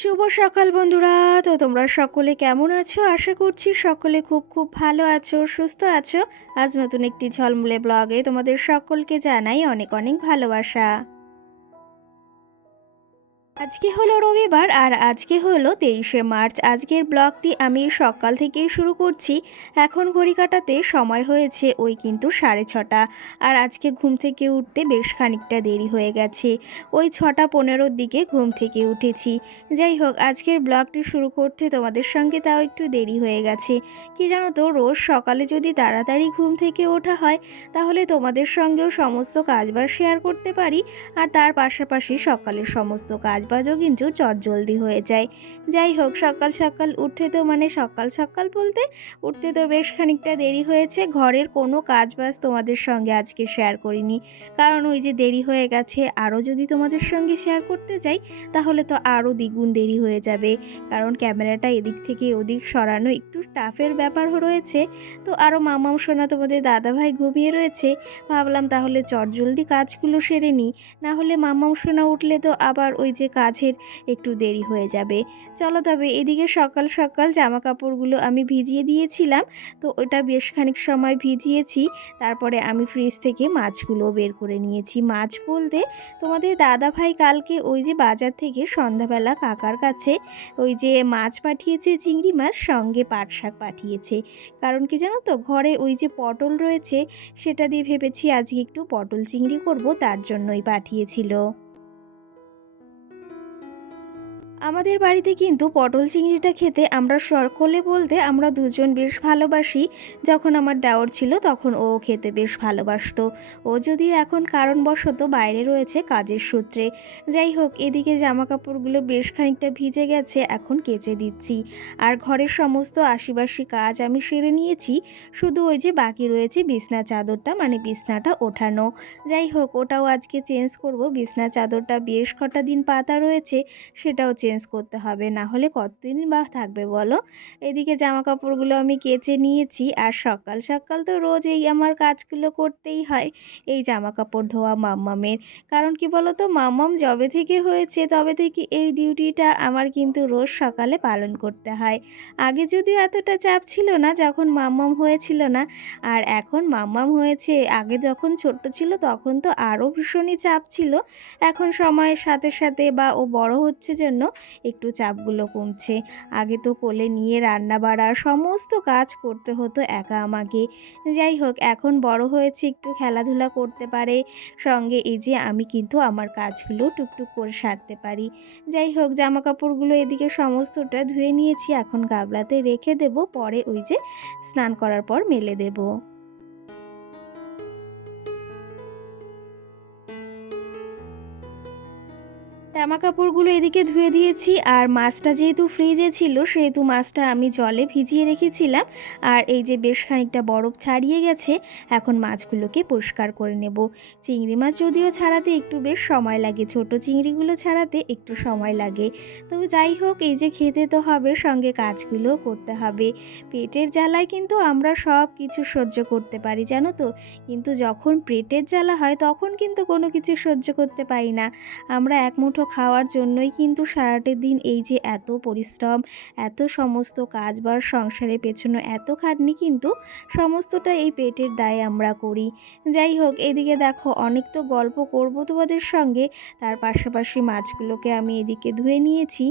শুভ সকাল বন্ধুরা। তো তোমরা সকলে কেমন আছো? আশা করছি সকলে খুব খুব ভালো আছো, সুস্থ আছো। আজ নতুন একটি ঝলমলে ব্লগে তোমাদের সকলকে জানাই অনেক অনেক ভালোবাসা। আজকে হলো রবিবার আর আজকে হলো 23শে মার্চ। আজকের ব্লগটি আমি সকাল থেকেই শুরু করছি। এখন ঘড়ি কাটাতে সময় হয়েছে ওই কিন্তু 6:30। আর আজকে ঘুম থেকে উঠতে বেশ খানিকটা দেরি হয়ে গেছে, ওই 6:15-র দিকে ঘুম থেকে উঠেছি। যাই হোক, আজকের ব্লগটি শুরু করতে তোমাদের সঙ্গে তাও একটু দেরি হয়ে গেছে। কি জানো তো, রোজ সকালে যদি তাড়াতাড়ি ঘুম থেকে ওঠা হয় তাহলে তোমাদের সঙ্গেও সমস্ত কাজবাজ শেয়ার করতে পারি, আর তার পাশাপাশি সকালের সমস্ত কাজবাজও কিন্তু চটজলদি হয়ে যায়। যাই হোক, সকাল সকাল উঠে তো সকাল সকাল বলতে উঠতে তো বেশ খানিকটা দেরি হয়েছে। ঘরের কোনো কাজবাজ তোমাদের সঙ্গে আজকে শেয়ার করিনি, কারণ ওই যে দেরি হয়ে গেছে। আরও যদি তোমাদের সঙ্গে শেয়ার করতে যাই তাহলে তো আরও দ্বিগুণ দেরি হয়ে যাবে, কারণ ক্যামেরাটা এদিক থেকে ওদিক সরানো একটু টাফের ব্যাপার রয়েছে। তো আরও মামাম সোনা তোমাদের দাদাভাই ঘুমিয়ে রয়েছে। ভাবলাম তাহলে চটজলদি কাজগুলো সেরে নিই, না হলে মাম্মাম সোনা উঠলে তো আবার ওই যে কাজের একটু দেরি হয়ে যাবে। চলো তবে এদিকে সকাল সকাল জামা কাপড়গুলো আমি ভিজিয়ে দিয়েছিলাম, তো ওটা বেশ খানিক সময় ভিজিয়েছি। তারপরে আমি ফ্রিজ থেকে মাছগুলো বের করে নিয়েছি। মাছ বলতে তোমাদের দাদাভাই কালকে ওই যে বাজার থেকে সন্ধ্যাবেলা কাকার কাছে ওই যে মাছ পাঠিয়েছে, চিংড়ি মাছ, সঙ্গে পাট শাক পাঠিয়েছে। কারণ কি জানো তো, ঘরে ওই যে পটল রয়েছে, সেটা দিয়ে ভেবেছি আজকে একটু পটল চিংড়ি করব, তার জন্যই পাঠিয়েছিল। আমাদের বাড়িতে কিন্তু পটল চিংড়িটা খেতে আমরা সকলে বলতে আমরা দুজন বেশ ভালোবাসি। যখন আমার দেওর ছিল তখন ও খেতে বেশ ভালোবাসতো। ও যদিও এখন কারণবশত বাইরে রয়েছে কাজের সূত্রে। যাই হোক, এদিকে জামা কাপড়গুলো বেশ খানিকটা ভিজে গেছে, এখন কেচে দিচ্ছি। আর ঘরের সমস্ত আশিবাসি কাজ আমি সেরে নিয়েছি, শুধু ওই যে বাকি রয়েছে বিছনা চাদরটা, বিছনাটা ওঠানো। যাই হোক, ওটাও আজকে চেঞ্জ করব। বিছনা চাদরটা বেশ কটা দিন পাতা রয়েছে, সেটাও চেঞ্জ করতে হবে, না হলে কতদিন বা থাকবে বলো। এদিকে জামা কাপড়গুলো আমি কেচে নিয়েছি। আর সকাল সকাল তো রোজ এই আমার কাজগুলো করতেই হয়, এই জামা কাপড় ধোয়া মাম্মামের। কারণ কি বলো তো, মাম্মাম যবে থেকে হয়েছে তবে থেকে এই ডিউটিটা আমার কিন্তু রোজ সকালে পালন করতে হয়। আগে যদিও এতটা চাপ ছিল না যখন মাম্মাম হয়েছিল না, আর এখন মাম্মাম হয়েছে। আগে যখন ছোট্ট ছিল তখন তো আরও ভীষণই চাপ ছিল। এখন সময়ের সাথে সাথে বা ও বড় হচ্ছে জন্য একটু চাপগুলো কমছে। আগে তো কোলে নিয়ে রান্না বাড়া সমস্ত কাজ করতে হতো একা আমাকে। যাই হোক, এখন বড় হয়েছে, একটু খেলাধুলা করতে পারে, সঙ্গে এই যে আমি কিন্তু আমার কাজগুলো টুকটুক করে সারতে পারি। যাই হোক, জামা কাপড়গুলো এদিকে সমস্তটা ধুয়ে নিয়েছি, এখন গাবলাতে রেখে দেব, পরে ওই যে স্নান করার পর মেলে দেব। জামা কাপড়গুলো এদিকে ধুয়ে দিয়েছি। আর মাছটা যেহেতু ফ্রিজে ছিল সেহেতু মাছটা আমি জলে ভিজিয়ে রেখেছিলাম। আর এই যে বেশ খানিকটা বরফ ছাড়িয়ে গেছে, এখন মাছগুলোকে পরিষ্কার করে নেব। চিংড়ি মাছ যদিও ছাড়াতে একটু বেশ সময় লাগে, ছোট চিংড়িগুলো ছাড়াতে একটু সময় লাগে। তো যাই হোক, এই যে খেতে তো হবে, সঙ্গে কাজগুলোও করতে হবে। পেটের জ্বালায় কিন্তু আমরা সব কিছু সহ্য করতে পারি জানো তো, কিন্তু যখন পেটের জ্বালা হয় তখন কিন্তু কোনো কিছু সহ্য করতে পারি না। আমরা এক মুঠো খাওয়ার জন্যই কিন্তু সারাটা দিন এই যে এত পরিশ্রম, এত সমস্ত কাজবাজ, সংসারের পেছনে এত খাটনি, কিন্তু সমস্তটা এই পেটের দায়ে আমরা করি। যাই হোক, এদিকে দেখো অনেক তো গল্প করব তোমাদের সঙ্গে, তার পাশাপাশি মাছগুলোকে আমি এদিকে ধুয়ে নিয়েছি।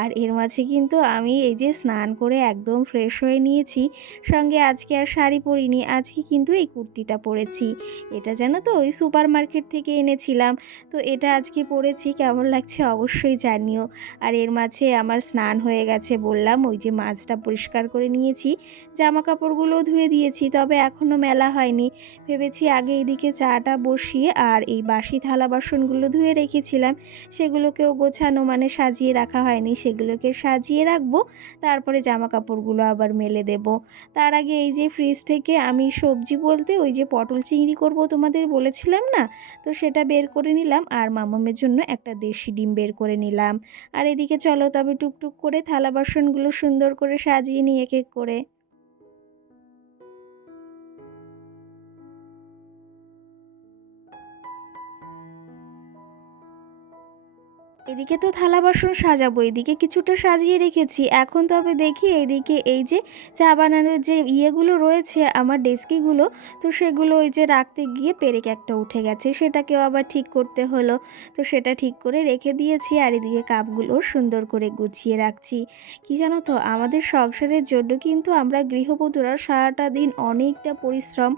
আর এর মাঝে কিন্তু আমি এই যে স্নান করে একদম ফ্রেশ হয়ে নিয়েছি। সঙ্গে আজকে আর শাড়ি পরিনি, আজকে কিন্তু এই কুর্তিটা পরেছি। এটা জানো তো ওই সুপার মার্কেট থেকে এনেছিলাম। তো এটা আজকে পরেছি, কেমন লাগছে অবশ্যই জানিও। আর এর মাঝে আমার স্নান হয়ে গেছে বললাম, ওই যে মাছটা পরিষ্কার করে নিয়েছি, জামা কাপড়গুলোও ধুয়ে দিয়েছি, তবে এখনও মেলা হয়নি। ভেবেছি আগে এদিকে চাটা বসিয়ে আর এই বাসি থালা বাসনগুলো ধুয়ে রেখেছিলাম সেগুলোকেও গোছানো মানে সাজিয়ে রাখা হয়নি, সেগুলোকে সাজিয়ে রাখবো, তারপরে জামা কাপড়গুলো আবার মেলে দেব। তার আগে এই যে ফ্রিজ থেকে আমি সবজি বলতে ওই যে পটল চিংড়ি করব তোমাদের বলেছিলাম না, তো সেটা বের করে নিলাম আর মামামের জন্য একটা দেশি ডিম বের করে নিলাম। আর এদিকে চলো তবে টুকটুক করে থালা বাসনগুলো সুন্দর করে সাজিয়ে নিই এক এক করে। এদিকে তো থালা বাসন সাজাবো, এদিকে কিছুটা সাজিয়ে রেখেছি। এখন তবে দেখি এইদিকে এই যে চা বানানোর যে ইয়েগুলো রয়েছে আমার ডেস্কিগুলো, তো সেগুলো ওই যে রাখতে গিয়ে পেরেক একটা উঠে গেছে, সেটাকেও আবার ঠিক করতে হলো। তো সেটা ঠিক করে রেখে দিয়েছি আর এদিকে কাপগুলো সুন্দর করে গুছিয়ে রাখছি। কি জানো তো, আমাদের সংসারের জন্য কিন্তু আমরা গৃহবধূরা সারাটা দিন অনেকটা পরিশ্রম,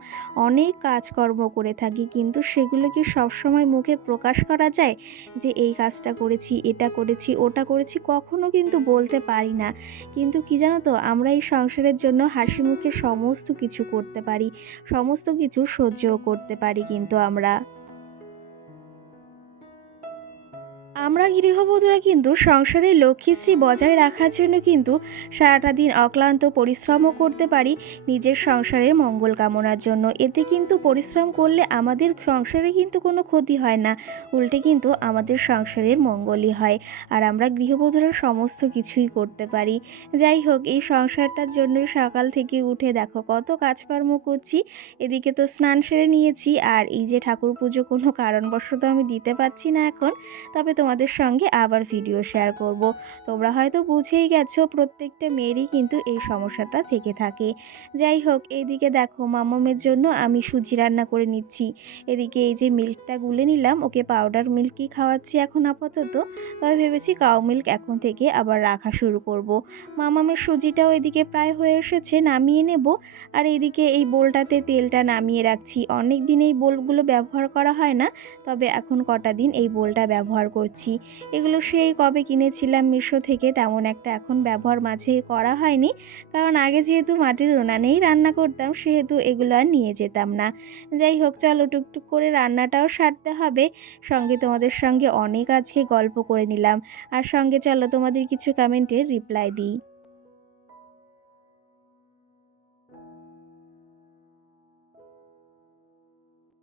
অনেক কাজকর্ম করে থাকি, কিন্তু সেগুলো কি সবসময় মুখে প্রকাশ করা যায় যে এই কাজটা করেছি, এটা করেছি, ওটা করেছি? কখনো কিন্তু বলতে পারি না। কিন্তু কি জানো তো, আমরা এই সংসারের জন্য হাসি মুখে সমস্ত কিছু করতে পারি, সমস্ত কিছু সহ্যও করতে পারি কিন্তু আমরা। আমরা গৃহবধূরা কিন্তু সংসারের লক্ষ্মীশ্রী বজায় রাখার জন্য কিন্তু সারাটা দিন অক্লান্ত পরিশ্রমও করতে পারি নিজের সংসারের মঙ্গল কামনার জন্য। এতে কিন্তু পরিশ্রম করলে আমাদের সংসারে কিন্তু কোনো ক্ষতি হয় না, উল্টে কিন্তু আমাদের সংসারের মঙ্গলই হয়। আর আমরা গৃহবধূরা সমস্ত কিছুই করতে পারি। যাই হোক, এই সংসারটার জন্য সকাল থেকে উঠে দেখো কত কাজকর্ম করছি। এদিকে তো স্নান সেরে নিয়েছি, আর এই যে ঠাকুর পুজো কোনো কারণবশত আমি দিতে পারছি না এখন, তবে তোমাদের সঙ্গে আবার ভিডিও শেয়ার করব। তোমরা হয়তো বুঝেই গেছো প্রত্যেকটা মেয়েরই কিন্তু এই সমস্যাটা থেকে থাকে। যাই হোক, এইদিকে দেখো মাম্মামের জন্য আমি সুজি রান্না করে নিচ্ছি। এদিকে এই যে মিল্কটা গুলে নিলাম, ওকে পাউডার মিল্কই খাওয়াচ্ছি এখন আপাতত, তবে ভেবেছি কাউ মিল্ক এখন থেকে আবার রাখা শুরু করব। মাম্মামের সুজিটাও এদিকে প্রায় হয়ে এসেছে, নামিয়ে নেব। আর এইদিকে এই বোলটাতে তেলটা নামিয়ে রাখছি। অনেক দিন এই বোলগুলো ব্যবহার করা হয় না, তবে এখন কটা দিন এই বোলটা ব্যবহার করছি। এগুলো সেই কবে কিনেছিলাম মিশো থেকে, তেমন একটা এখন ব্যবহার মাঝে করা হয়নি, কারণ আগে যেহেতু মাটির উনানেই রান্না করতাম সেহেতু এগুলো আর নিয়ে যেতাম না। যাই হোক, চলো টুকটুক করে রান্নাটাও সারতে হবে, সঙ্গে তোমাদের সঙ্গে অনেক আজকে গল্প করে নিলাম, আর সঙ্গে চলো তোমাদের কিছু কমেন্টের রিপ্লাই দিই।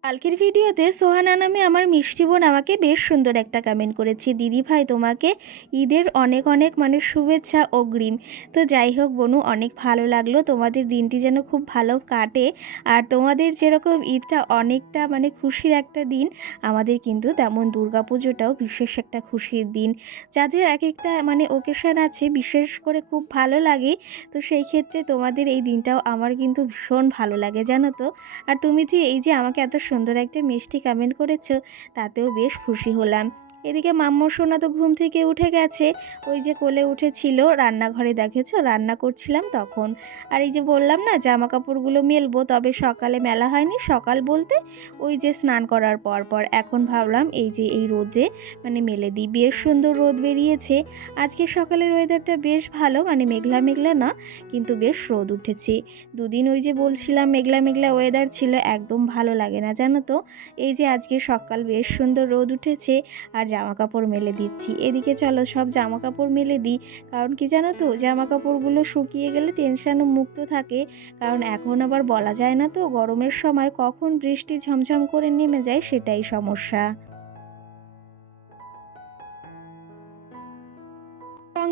কালকের ভিডিওতে সোহানা নামে আমার মিষ্টি বোন আমাকে বেশ সুন্দর একটা কমেন্ট করেছে, দিদি ভাই তোমাকে ঈদের অনেক অনেক মানে শুভেচ্ছা অগ্রিম। তো যাই হোক বনু, অনেক ভালো লাগলো, তোমাদের দিনটি যেন খুব ভালো কাটে। আর তোমাদের যেরকম ঈদটা অনেকটা মানে খুশির একটা দিন, আমাদের কিন্তু তেমন দুর্গাপুজোটাও বিশেষ একটা খুশির দিন। যাদের এক একটা মানে ওকেশন আছে বিশেষ করে খুব ভালো লাগে, তো সেই ক্ষেত্রে তোমাদের এই দিনটাও আমার কিন্তু ভীষণ ভালো লাগে জানো তো। আর তুমি যে এই যে আমাকে এত সুন্দর একটা মিষ্টি কমেন্ট করেছো, তাতেও বেশ খুশি হলাম। এদিকে মাম্মু সোনা তো ঘুম থেকে উঠে গেছে, ওই যে কোলে উঠেছিল, রান্নাঘরে দেখেছো রান্না করছিলাম তখন। আর এই যে বললাম না জামা কাপড়গুলো মেলবো, তবে সকালে মেলা হয়নি, সকাল বলতে ওই যে স্নান করার পর পর। এখন ভাবলাম এই যে এই রোদে মানে মেলে দিই, বেশ সুন্দর রোদ বেরিয়েছে। আজকে সকালের ওয়েদারটা বেশ ভালো, মানে মেঘলা মেঘলা না, কিন্তু বেশ রোদ উঠেছে। দুদিন ওই যে বলছিলাম মেঘলা মেঘলা ওয়েদার ছিল, একদম ভালো লাগে না জানো তো। এই যে আজকে সকাল বেশ সুন্দর রোদ উঠেছে আর জামা কাপড় মেলে দিচ্ছি। এদিকে চলো সব জামা কাপড় মেলে দিই, কারণ কি জানো তো, জামা কাপড়গুলো শুকিয়ে গেলে টেনশনও মুক্ত থাকে, কারণ এখন আবার বলা যায় না তো গরমের সময় কখন বৃষ্টি ঝমঝম করে নেমে যায়, সেটাই সমস্যা।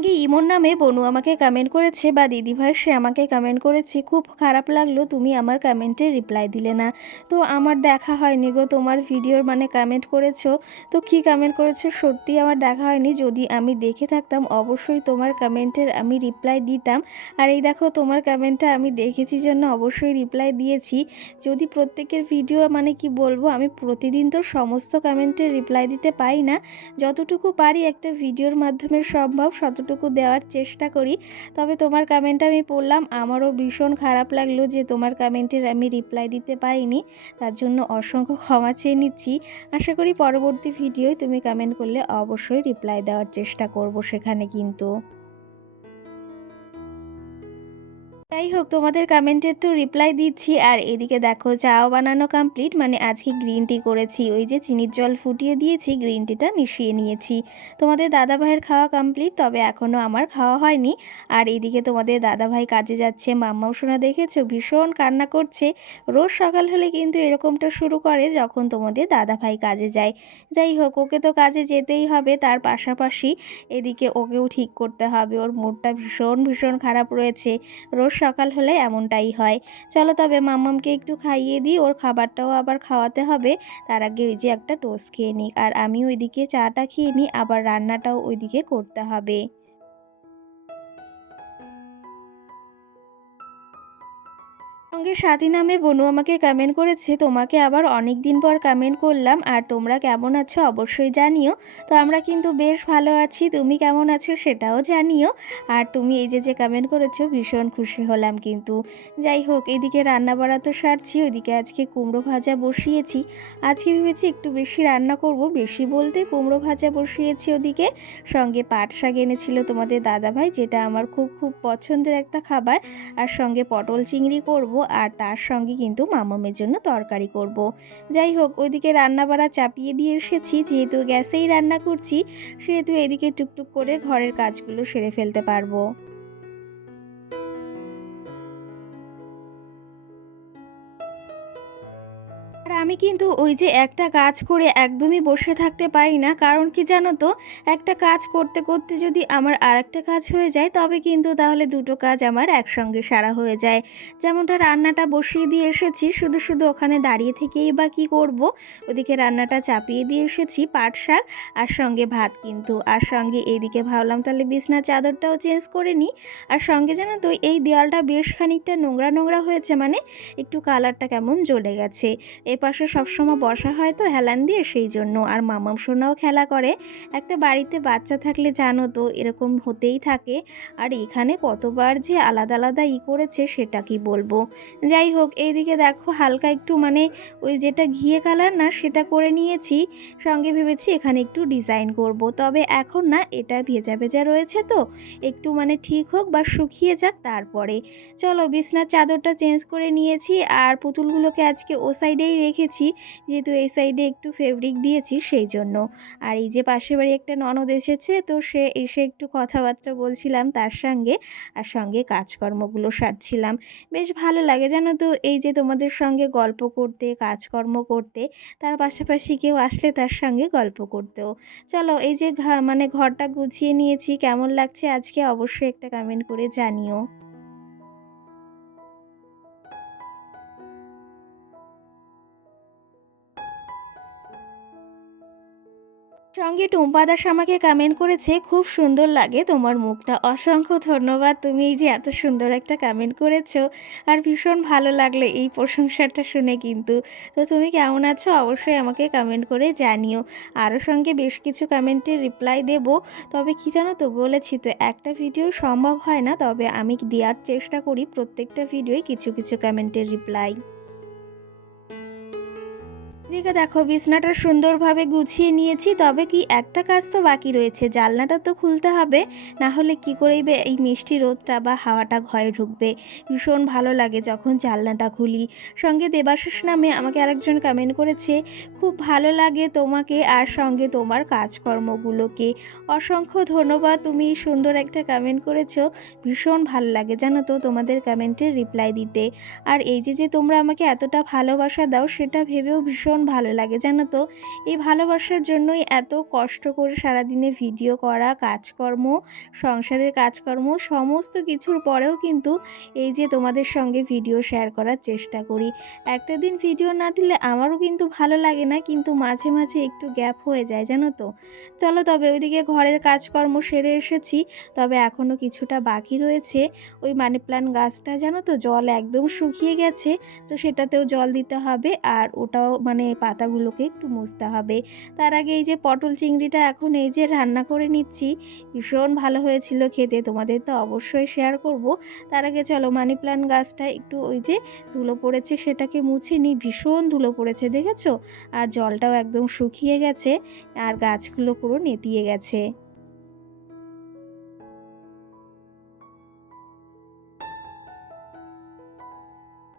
সঙ্গে ইমন নামে বনু আমাকে কমেন্ট করেছে বা দিদিভাই সে আমাকে কমেন্ট করেছে, খুব খারাপ লাগলো তুমি আমার কমেন্টে রিপ্লাই দিলে না। তো আমার দেখা হয়নি গো তোমার ভিডিওর মানে কমেন্ট করেছো, তো কি কমেন্ট করেছো সত্যি আমার দেখা হয়নি। যদি আমি দেখে থাকতাম অবশ্যই তোমার কমেন্টের আমি রিপ্লাই দিতাম। আর এই দেখো তোমার কমেন্টটা আমি দেখেছি জন্য অবশ্যই রিপ্লাই দিয়েছি। যদি প্রত্যেকের ভিডিও মানে কি বলবো, আমি প্রতিদিন তো সমস্ত কমেন্টের রিপ্লাই দিতে পারি না, যতটুকু পারি একটা ভিডিওর মাধ্যমে সম্ভব ততটুকু দেওয়ার চেষ্টা করি। তবে তোমার কমেন্টটা আমি পড়লাম, আমারও ভীষণ খারাপ লাগলো যে তোমার কমেন্টের আমি রিপ্লাই দিতে পারিনি, তার জন্য অসংখ্য ক্ষমা চেয়ে নিচ্ছি। আশা করি পরবর্তী ভিডিওয় তুমি কমেন্ট করলে অবশ্যই রিপ্লাই দেওয়ার চেষ্টা করব সেখানে কিন্তু। যাই হোক তোমাদের কমেন্টের তো রিপ্লাই দিচ্ছি। আর এদিকে দেখো চাও বানানো কমপ্লিট, মানে আজকে গ্রিন টি করেছি, ওই যে চিনির জল ফুটিয়ে দিয়েছি, গ্রিন টিটা মিশিয়ে নিয়েছি। তোমাদের দাদাভাইয়ের খাওয়া কমপ্লিট, তবে এখনও আমার খাওয়া হয়নি। আর এদিকে তোমাদের দাদাভাই কাজে যাচ্ছে, মাম্মাও শোনা দেখেছো ভীষণ কান্না করছে। রোজ সকাল হলে কিন্তু এরকমটা শুরু করে যখন তোমাদের দাদাভাই কাজে যায়। যাই হোক ওকে তো কাজে যেতেই হবে, তার পাশাপাশি এদিকে ওকেও ঠিক করতে হবে, ওর মুডটা ভীষণ ভীষণ খারাপ রয়েছে। রোজ সকাল হলে এমনটাই হয়। চলো তবে মাম্মামকে একটু খাইয়ে দিই, ওর খাবারটাও আবার খাওয়াতে হবে। তার আগে ওই যে একটা টোস্ট খেয়ে নিই, আর আমি ওইদিকে চাটা খেয়ে নিই, আবার রান্নাটাও ওইদিকে করতে হবে। সঙ্গে স্বাতী নামে বনু আমাকে কমেন্ট করেছে, তোমাকে আবার অনেক দিন পর কমেন্ট করলাম, আর তোমরা কেমন আছো অবশ্যই জানিও। তো আমরা কিন্তু বেশ ভালো আছি, তুমি কেমন আছো সেটাও জানিও। আর তুমি এই যে যে কমেন্ট করেছো ভীষণ খুশি হলাম কিন্তু। যাই হোক এদিকে রান্না বাড়া তো সারছি, ওইদিকে আজকে কুমড়ো ভাজা বসিয়েছি। আজকে ভেবেছি একটু বেশি রান্না করব, বেশি বলতে কুমড়ো ভাজা বসিয়েছি ওদিকে। সঙ্গে পাট শাক এনেছিল তোমাদের দাদাভাই, যেটা আমার খুব খুব পছন্দের একটা খাবার। আর সঙ্গে পটল চিংড়ি করব, আর তার সঙ্গে কিন্তু মামামের জন্য তরকারি করব। যাই হোক ওইদিকে রান্নাবাড়া চাপিয়ে দিয়ে এসেছি, যেহেতু গ্যাসেই রান্না করছি সেহেতু এদিকে টুকটুক করে ঘরের কাজগুলো সেরে ফেলতে পারবো। আর আমি কিন্তু ওই যে একটা কাজ করে একদমই বসে থাকতে পারি না, কারণ কি জানো তো, একটা কাজ করতে করতে যদি আমার আরেকটা কাজ হয়ে যায় তবে কিন্তু তাহলে দুটো কাজ আমার একসঙ্গে সারা হয়ে যায়। যেমনটা রান্নাটা বসিয়ে দিয়ে এসেছি, শুধু শুধু ওখানে দাঁড়িয়ে থেকেই বা কী করব। ওদিকে রান্নাটা চাপিয়ে দিয়ে এসেছি, পাট শাক আর সঙ্গে ভাত কিন্তু, আর সঙ্গে এদিকে ভাবলাম তাহলে বিছনার চাদরটাও চেঞ্জ করে নিই। আর সঙ্গে জানো তো এই দেওয়ালটা বেশ খানিকটা নোংরা নোংরা হয়েছে, মানে একটু কালারটা কেমন জ্বলে গেছে। এপাশে সবসময় বসা হয় তো হেলান দিয়ে, সেই জন্য। আর মামাম সোনাও খেলা করে। একটা বাড়িতে বাচ্চা থাকলে জানো তো এরকম হতেই থাকে। আর এখানে কতবার যে আলাদা আলাদা করেছে সেটা কি বলবো। যাই হোক এইদিকে দেখো হালকা একটু মানে ওই যেটা ঘিয়ে কালার না সেটা করে নিয়েছি। সঙ্গে ভেবেছি এখানে একটু ডিজাইন করব, তবে এখন না, এটা ভেজা ভেজা রয়েছে তো, একটু মানে ঠিক হোক বা শুকিয়ে যাক তারপরে। চলো বিছনার চাদরটা চেঞ্জ করে নিয়েছি, আর পুতুলগুলোকে আজকে ও সাইডেই রেখেছি, যেহেতু এই সাইডে একটু ফেব্রিক দিয়েছি সেই জন্য। আর এই যে পাশের বাড়ি একটা ননদ এসেছে, তো সে এসে একটু কথাবার্তা বলছিলাম তার সঙ্গে, আর সঙ্গে কাজকর্মগুলো সারছিলাম। বেশ ভালো লাগে জানো তো এই যে তোমাদের সঙ্গে গল্প করতে, কাজকর্ম করতে, তার পাশাপাশি কেউ আসলে তার সঙ্গে গল্প করতেও। চলো এই যে মানে ঘরটা গুছিয়ে নিয়েছি, কেমন লাগছে আজকে অবশ্যই একটা কমেন্ট করে জানিও। সঙ্গে টুম্পা দাস আমাকে কমেন্ট করেছে, খুব সুন্দর লাগে তোমার মুখটা। অসংখ্য ধন্যবাদ, তুমি এই যে এত সুন্দর একটা কমেন্ট করেছো, আর ভীষণ ভালো লাগলো এই প্রশংসাটা শুনে কিন্তু। তো তুমি কেমন আছো অবশ্যই আমাকে কমেন্ট করে জানিও। আরও সঙ্গে বেশ কিছু কমেন্টের রিপ্লাই দেব, তবে কি জানো তো, বলেছি তো একটা ভিডিও সম্ভব হয় না, তবে আমি দেওয়ার চেষ্টা করি প্রত্যেকটা ভিডিওয় কিছু কিছু কমেন্টের রিপ্লাই। এদিকে দেখো বিছনাটা সুন্দরভাবে গুছিয়ে নিয়েছি, তবে কি একটা কাজ তো বাকি রয়েছে, জানলাটা তো খুলতে হবে, না হলে কি করেই এই মিষ্টি রোদটা বা হাওয়াটা ঘরে ঢুকবে। ভীষণ ভালো লাগে যখন জানলাটা খুলি। সঙ্গে দেবাশিস নামে আমাকে আরেকজন কমেন্ট করেছে, খুব ভালো লাগে তোমাকে আর সঙ্গে তোমার কাজকর্মগুলোকে। অসংখ্য ধন্যবাদ, তুমি সুন্দর একটা কমেন্ট করেছো। ভীষণ ভালো লাগে জানো তো তোমাদের কমেন্টের রিপ্লাই দিতে। আর এই যে যে তোমরা আমাকে এতটা ভালোবাসা দাও সেটা ভেবেও ভীষণ ভালো লাগে জানো তো। এই ভালোবাসার জন্যই এত কষ্ট করে সারাদিনে ভিডিও করা, কাজকর্ম, সংসারের কাজকর্ম সমস্ত কিছুর পরেও কিন্তু এই যে তোমাদের সঙ্গে ভিডিও শেয়ার করার চেষ্টা করি। একটা দিন ভিডিও না দিলে আমারও কিন্তু ভালো লাগে না, কিন্তু মাঝে মাঝে একটু গ্যাপ হয়ে যায় জানো তো। চলো তবে ওইদিকে ঘরের কাজকর্ম সেরে এসেছি, তবে এখনও কিছুটা বাকি রয়েছে। ওই মানি প্ল্যান্ট গাছটা জানো তো জল একদম শুকিয়ে গেছে, তো সেটাতেও জল দিতে হবে, আর ওটাও মানে পাতাগুলোকে একটু মুছতে হবে। তার আগে এই যে পটল চিংড়িটা এখন এই যে রান্না করে নিচ্ছি, ভীষণ ভালো হয়েছিল খেতে, তোমাদের তো অবশ্যই শেয়ার করব। তার আগে চলো মানি প্ল্যান্ট গাছটা একটু ওই যে ধুলো পড়েছে সেটাকে মুছে নিই, ভীষণ ধুলো পড়েছে দেখেছো, আর জলটাও একদম শুকিয়ে গেছে আর গাছগুলো পুরো নেতিয়ে গেছে।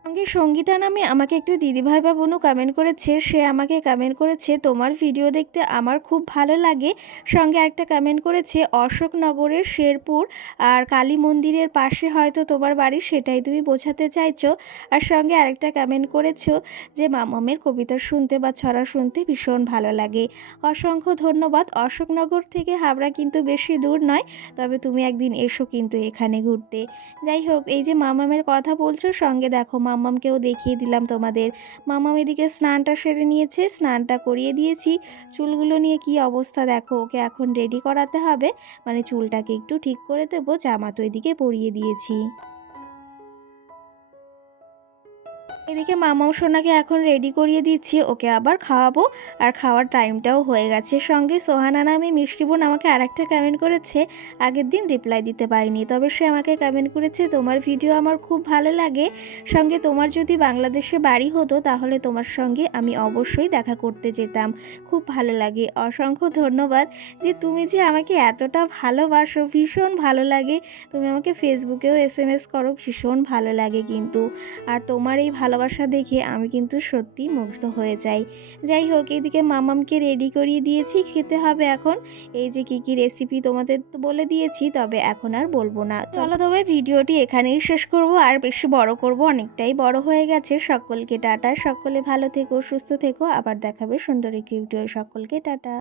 সঙ্গে সঙ্গীতা নামে আমাকে একটা দিদিভাই বা বোনও কমেন্ট করেছে, সে আমাকে কমেন্ট করেছে তোমার ভিডিও দেখতে আমার খুব ভালো লাগে। সঙ্গে একটা কমেন্ট করেছে অশোকনগরের শেরপুর আর কালী মন্দিরের পাশে হয়তো তোমার বাড়ি, সেটাই তুমি বোঝাতে চাইছো। আর সঙ্গে আরেকটা কমেন্ট করেছো যে মামামের কবিতা শুনতে বা ছড়া শুনতে ভীষণ ভালো লাগে। অসংখ্য ধন্যবাদ। অশোকনগর থেকে হাবড়া কিন্তু বেশি দূর নয়, তবে তুমি একদিন এসো কিন্তু এখানে ঘুরতে। যাই হোক, এই যে মামামের কথা বলছো, সঙ্গে দেখো মাম্মামকেও দেখিয়ে দিলাম তোমাদের। মাম্মাম এদিকে স্নানটা সেরে নিয়েছে, স্নানটা করিয়ে দিয়েছি। চুলগুলো নিয়ে কি অবস্থা দেখো, ওকে এখন রেডি করাতে হবে, মানে চুলটাকে একটু ঠিক করে দেবো, জামা তো এদিকে পরিয়ে দিয়েছি। এদিকে মামাও সোনাকে এখন রেডি করিয়ে দিচ্ছি, ওকে আবার খাওয়াবো, আর খাওয়ার টাইমটাও হয়ে গেছে। সঙ্গে সোহানা নামে মিষ্টি বোন আমাকে আরেকটা কমেন্ট করেছে, আগের দিন রিপ্লাই দিতে পারিনি, তবে সে আমাকে কমেন্ট করেছে তোমার ভিডিও আমার খুব ভালো লাগে, সঙ্গে তোমার যদি বাংলাদেশে বাড়ি হতো তাহলে তোমার সঙ্গে আমি অবশ্যই দেখা করতে যেতাম, খুব ভালো লাগে। অসংখ্য ধন্যবাদ যে তুমি যে আমাকে এতটা ভালোবাসো, ভীষণ ভালো লাগে। তুমি আমাকে ফেসবুকেও SMS করো, ভীষণ ভালো লাগে কিন্তু। আর তোমার এই ভালোবাসা দেখে আমি কিন্তু সত্যি মুগ্ধ হয়ে যাই। যাই হোক, এদিকে মামামকে রেডি করিয়ে দিয়েছি, খেতে হবে এখন। এই যে কী কী রেসিপি তোমাদের তো বলে দিয়েছি, তবে এখন আর বলবো না। চলো তবে ভিডিওটি এখানেই শেষ করব, আর বেশি বড় করব, অনেকটাই বড় হয়ে গেছে। সকলকে টাটা, সকলে ভালো থেকো, সুস্থ থেকো, আবার দেখাবে সুন্দর একটি ভিডিও। সকলকে টাটা।